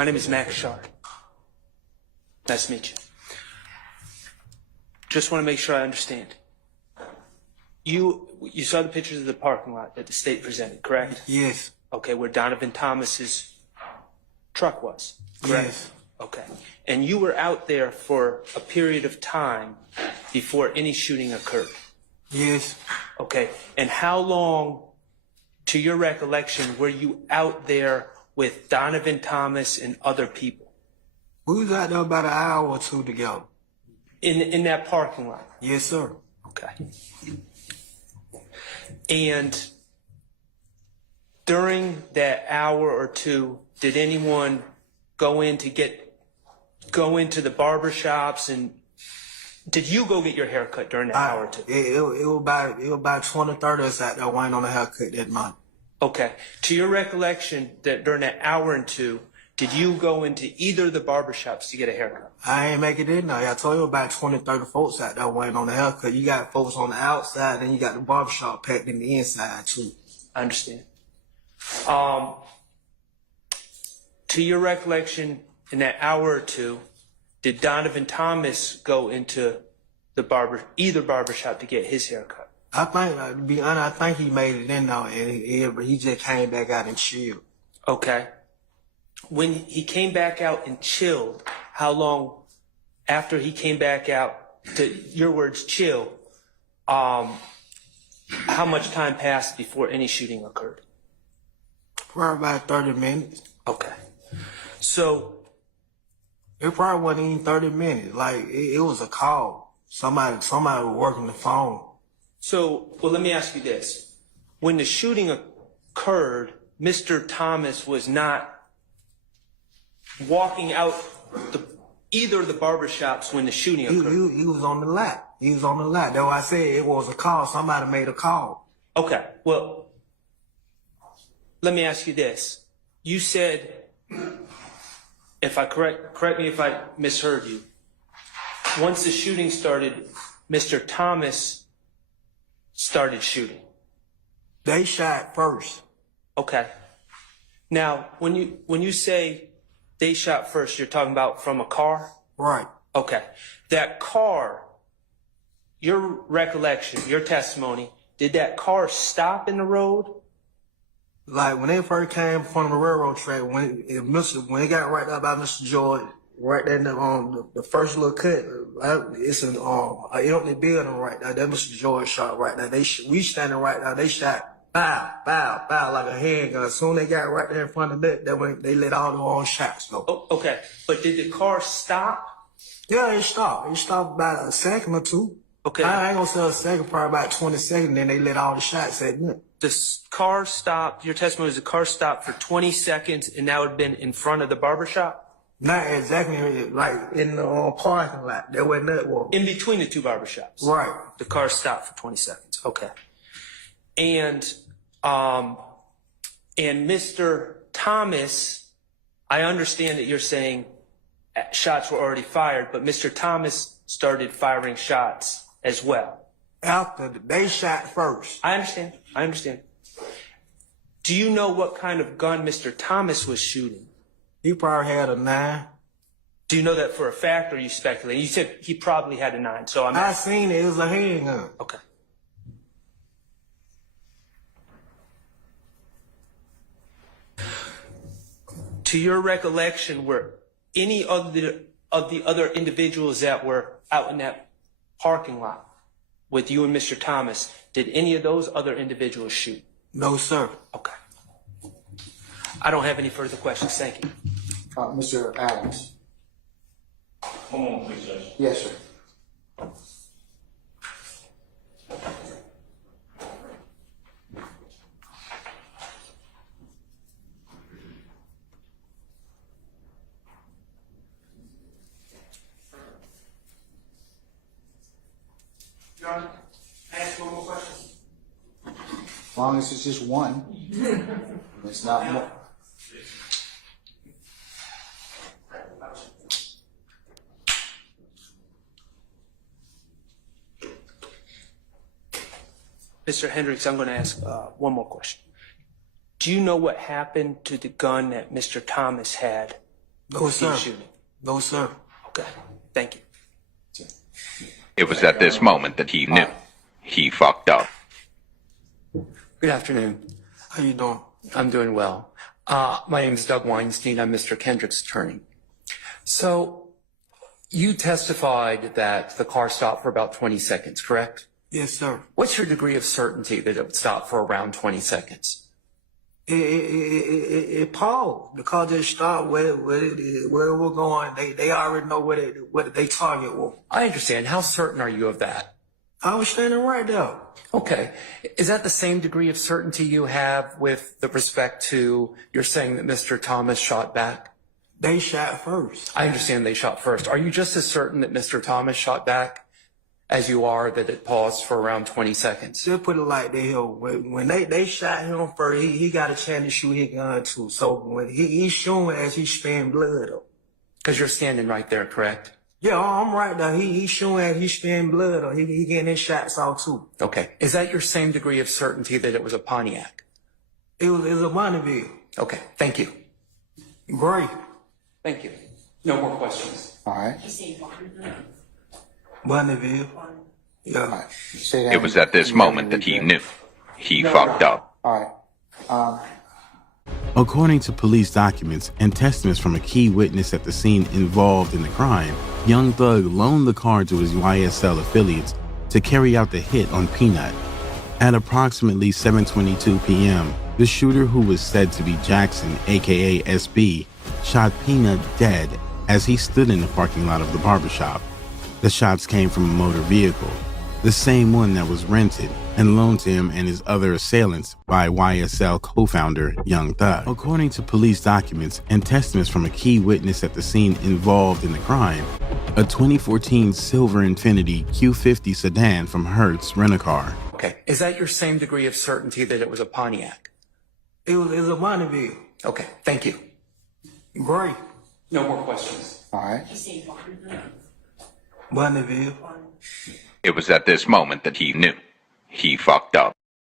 My name is Max Shard. Nice to meet you. Just want to make sure I understand. You saw the pictures of the parking lot that the state presented, correct? Yes. Okay, where Donovan Thomas's truck was, correct? Yes. Okay. And you were out there for a period of time before any shooting occurred? Yes. Okay. And how long, to your recollection, were you out there with Donovan Thomas and other people? We was out there about an hour or two together. In that parking lot? Yes, sir. Okay. And during that hour or two, did anyone go into the barber shops, and did you go get your hair cut during that hour or two? It was about 20, 30 of us out there waiting on a haircut that night. Okay. To your recollection, that during that hour and two, did you go into either of the barber shops to get a haircut? I ain't make it in there. I told you about 20, 30 folks out there waiting on the haircut. You got folks on the outside, and you got the barbershop packed in the inside, too. I understand. To your recollection, in that hour or two, did Donovan Thomas go into either barbershop to get his haircut? I think, to be honest, I think he made it in there, and he just came back out and chilled. Okay. When he came back out and chilled, how long after he came back out, to your words, chill, how much time passed before any shooting occurred? Probably about 30 minutes. Okay. So it probably wasn't even 30 minutes. Like, it was a call. Somebody was working the phone. So, well, let me ask you this. When the shooting occurred, Mr. Thomas was not walking out either of the barbershops when the shooting occurred? He was on the lot. He was on the lot. That's why I said it was a call. Somebody made a call. Okay. Well, let me ask you this. You said, if I correct me if I misheard you, once the shooting started, Mr. Thomas started shooting. They shot first. Okay. Now, when you say they shot first, you're talking about from a car? Right. Okay. That car, your recollection, your testimony, did that car stop in the road? Like, when they first came from the railroad track, when they got right there by Mr. George, right there in the first little cut, it's an empty building right there. That Mr. George shot right there. We standing right there. They shot bow, bow, bow like a handgun. As soon as they got right there in front of that, they let all their own shots go. Oh, okay. But did the car stop? Yeah, it stopped. It stopped about a second or two. Okay. I ain't gonna say a second, probably about 20 seconds, then they let all the shots at me. The car stopped, your testimony is the car stopped for 20 seconds, and that would have been in front of the barbershop? Not exactly, like in the parking lot. That wasn't that one. In between the two barbershops? Right. The car stopped for 20 seconds. Okay. And Mr. Thomas, I understand that you're saying shots were already fired, but Mr. Thomas started firing shots as well. After they shot first. I understand. Do you know what kind of gun Mr. Thomas was shooting? He probably had a 9. Do you know that for a fact, or are you speculating? You said he probably had a 9, so I seen it. It was a handgun. Okay. To your recollection, were any of the other individuals that were out in that parking lot with you and Mr. Thomas, did any of those other individuals shoot? No, sir. Okay. I don't have any further questions. Thank you. Mr. Adams. One moment, please, Judge. Yes, sir. Your Honor, I ask one more question? As long as it's just one. It's not more. Mr. Hendricks, I'm going to ask one more question. Do you know what happened to the gun that Mr. Thomas had No, sir. shooting? No, sir. Okay, thank you. It was at this moment that he knew he fucked up. Good afternoon. How you doing? I'm doing well. My name is Doug Weinstein. I'm Mr. Kendrick's attorney. So you testified that the car stopped for about 20 seconds, correct? Yes, sir. What's your degree of certainty that it would stop for around 20 seconds? It paused. The car just stopped where it was going. They already know what they target was. I understand. How certain are you of that? I was standing right there. Okay. Is that the same degree of certainty you have with the respect to you're saying that Mr. Thomas shot back? They shot first. I understand they shot first. Are you just as certain that Mr. Thomas shot back as you are that it paused for around 20 seconds? Just put it like this here. When they shot him first, he got a chance to shoot his gun too. So when he's shooting as he's spraying blood up. Because you're standing right there, correct? Yeah, I'm right there. He's shooting as he's spraying blood up. He getting his shots off too. Okay. Is that your same degree of certainty that it was a Pontiac? It was a Bonneville. Okay. Thank you. Great. Thank you. No more questions. All right. Bonneville. All Yeah. right. Say that It was at this moment that he knew he fucked up. All right. According to police documents and testaments from a key witness at the scene involved in the crime, Young Thug loaned the car to his YSL affiliates to carry out the hit on Peanut. At approximately 7:22 p.m., the shooter, who was said to be Jackson, aka SB, shot Peanut dead as he stood in the parking lot of the barbershop. The shots came from a motor vehicle, the same one that was rented and loaned to him and his other assailants by YSL co-founder Young Thug. According to police documents and testaments from a key witness at the scene involved in the crime, a 2014 silver Infiniti Q50 sedan from Hertz Rent-A-Car. Okay. Is that your same degree of certainty that it was a Pontiac? It was a Bonneville. Okay. Thank you. Great. No more questions. All right. Bonneville. It was at this moment that he knew he fucked up.